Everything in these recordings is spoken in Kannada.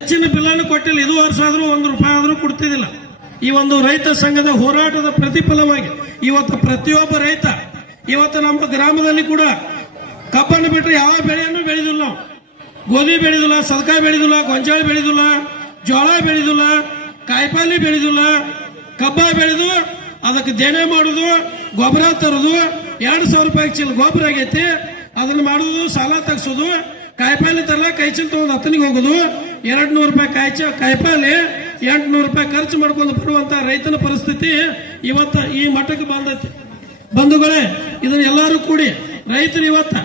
ಹೆಚ್ಚಿನ ಬಿಲ್ಲನ್ನು ಕೊಟ್ಟಿಲ್ಲ. ಇದು ವರ್ಷ ಆದ್ರೂ ಒಂದು ರೂಪಾಯಿ ಆದ್ರೂ ಕೊಡ್ತಿದ್ದಿಲ್ಲ. ಈ ಒಂದು ರೈತ ಸಂಘದ ಹೋರಾಟದ ಪ್ರತಿಫಲವಾಗಿ ಇವತ್ತು ಪ್ರತಿಯೊಬ್ಬ ರೈತ ಇವತ್ತು ನಮ್ಮ ಗ್ರಾಮದಲ್ಲಿ ಕೂಡ ಕಬ್ಬನ್ನು ಬಿಟ್ಟರೆ ಯಾವ ಬೆಳೆಯನ್ನು ಬೆಳೆದಿಲ್ಲ ನಾವು. ಗೋಧಿ ಬೆಳೆದಿಲ್ಲ, ಸದಕ ಬೆಳೆದಿಲ್ಲ, ಗೊಂಜಾಳ ಬೆಳೆದಿಲ್ಲ, ಜೋಳ ಬೆಳೆದಿಲ್ಲ, ಕಾಯಿಪಲ್ಲೆ ಬೆಳೆದಿಲ್ಲ. ಕಬ್ಬ ಬೆಳೆದು ಅದಕ್ಕೆ ದೇಣೆ ಮಾಡೋದು, ಗೊಬ್ಬರ ತರೋದು, ಎರಡು ಸಾವಿರ ರೂಪಾಯಿ ಚೀಲ ಗೊಬ್ಬರ ಆಗೈತಿ. ಅದನ್ನು ಮಾಡೋದು, ಸಾಲ ತಗ್ಸೋದು, ಕಾಯಿಪಲ್ಲೆ ತರಲ, ಕೈ ಚೀಲ ತಗೊಂಡು ಹತ್ತನಿಗೆ ಹೋಗೋದು. ಎರಡ್ ನೂರು ರೂಪಾಯಿ ಕಾಯ್ಚ ಕಾಯಿಪಾಲೆ ಎಂಟುನೂರು ರೂಪಾಯಿ ಖರ್ಚು ಮಾಡ್ಕೊಂಡು ಬರುವಂತ ರೈತನ ಪರಿಸ್ಥಿತಿ ಇವತ್ತ ಈ ಮಠಕ್ಕೆ ಬಂದೈತಿ. ಬಂಧುಗಳೇ, ಇದನ್ನ ಎಲ್ಲರೂ ಕೂಡಿ, ರೈತರು ಇವತ್ತ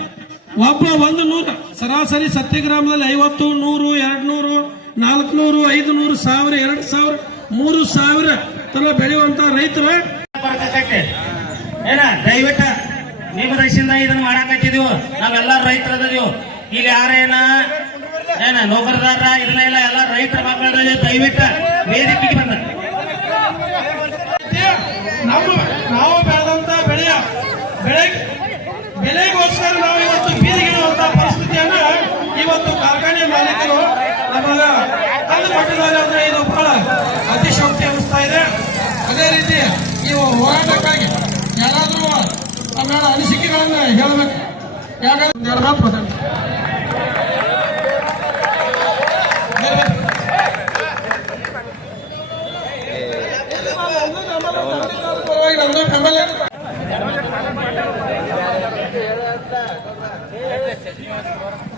ಒಬ್ಬ ಒಂದು ನೂರ, ಸರಾಸರಿ ಸತ್ಯಗ್ರಾಮದಲ್ಲಿ ಐವತ್ತು, ನೂರು ಎರಡ್ ನೂರು ನಾಲ್ಕು ನೂರು ಐದು ನೂರು ಸಾವಿರ, ಎರಡು ಸಾವಿರ, ಮೂರು ಸಾವಿರ ತನ ಬೆಳೆಯುವಂತ ರೈತರ ಏನ, ದಯವಿಟ್ಟು, ನಿಮ್ಮ ದಯದಿಂದ ಇದನ್ನ ಮಾಡಾಕತ್ತಿದೀವಿ ನಾವೆಲ್ಲ ರೈತರ ಇಲ್ಲಿ ಯಾರೇನ ಏನ ನೌಕರದಾರ ಇದನ್ನ ಇಲ್ಲ, ಎಲ್ಲ ರೈತರ ಮಕ್ಕಳ ದಯವಿಟ್ಟು ವೇದಿಕೆಗೆ ಬಂದ. ನಮ್ಮ, ನಾವು ಬೆಳೆದಂತ ಬೆಳೆಯ ಬೆಳೆ ಬೆಲೆಗೋಸ್ಕರ ನಾವು ಇವತ್ತು ಬೀದಿಗಿಡುವಂತ ಪರಿಸ್ಥಿತಿಯನ್ನ ಇವತ್ತು ಕಾರ್ಖಾನೆ ಮಾಲೀಕರು ನಮಗ ತಂದು ಅಂದ್ರೆ ಇದು ಬಹಳ ಅತಿಶಕ್ತಿ ಅನಿಸ್ತಾ ಇದೆ. ಅದೇ ರೀತಿ ನೀವು ಹೋರಾಟಕ್ಕಾಗಿ ಯಾರಾದರೂ ತಮ್ಮ ಅನಿಸಿಕೆಗಳನ್ನ ಹೇಳಬೇಕು. ಯಾಕಂದ್ರೆ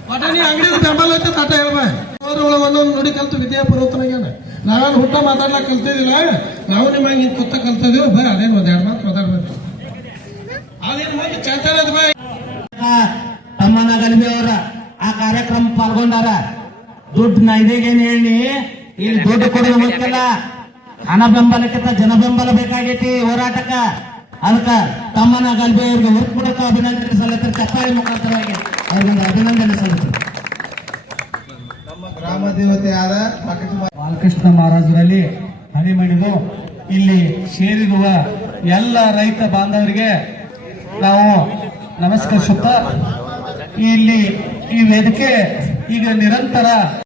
ಬಟಾಣಿ ಅಂಗಡಿ ಬೆಂಬಲ ಐತೆ ತಾಟ ಹೇಳ್ಬ ನೋಡಿ ಕಲ್ತು ವಿದ್ಯಾ ಪರ್ವತನಾಗ್ಯಾನ ನಾವೇನು ಹುಟ್ಟ ಮಾತಾಡ್ಲಾಕ ಕಲ್ತಿದಿಲ್ಲ ನಾವು ನಿಮ್ಮ ಹಿಂಗೆ ಕುತ್ತ ಕಲ್ತಿದೀವಿ ಬರ ಅದೇನು ಒಂದ್ ಎರಡು ಮಾತು ಮಾತಾಡ್ಬೇಕು. ಅದೇನು ಮುಂದೆ ಚಂತನದ ಬಾಯ್ ತಮ್ಮನ ಗಲ್ಬಿ ಅವರ ಆ ಕಾರ್ಯಕ್ರಮ ಪಾಲ್ಗೊಂಡಾರ. ದುಡ್ಡು ನೈದೇಗೇನ್ ಹೇಳಿ. ಇಲ್ಲಿ ದುಡ್ಡು ಕೊಡೋದು ಮುಖ್ಯಲ್ಲ ಹಣ ಬೆಂಬಲಕ್ಕಿಂತ ಜನ ಬೆಂಬಲ ಬೇಕಾಗೈತಿ ಹೋರಾಟಕ್ಕ. ಅದಕ್ಕ ತಮ್ಮನ ಗಲ್ಭೆ ಅವ್ರಿಗೆ ಹುರ್ಪುಡಕ ಅಭಿನಂದನೆ ಸಲ್ಲತ್ತಾರೆ ಚಪ್ಪಾಳಿ ಮುಖಾಂತರವಾಗಿ ಅವ್ರಿಗೊಂದು ಅಭಿನಂದನೆ ಸಲ್ಲಿಸ ನಮ್ಮ ಗ್ರಾಮ ದೇವತೆಯಾದ ಆದ ಬಾಲಕೃಷ್ಣ ಮಹಾರಾಜರಲ್ಲಿ ಹನಿ ಮಾಡಿದ್ದು ಇಲ್ಲಿ ಸೇರಿರುವ ಎಲ್ಲ ರೈತ ಬಾಂಧವರಿಗೆ ನಾವು ನಮಸ್ಕರಿಸುತ್ತಾ ಇಲ್ಲಿ ಈ ವೇದಿಕೆ ಈಗ ನಿರಂತರ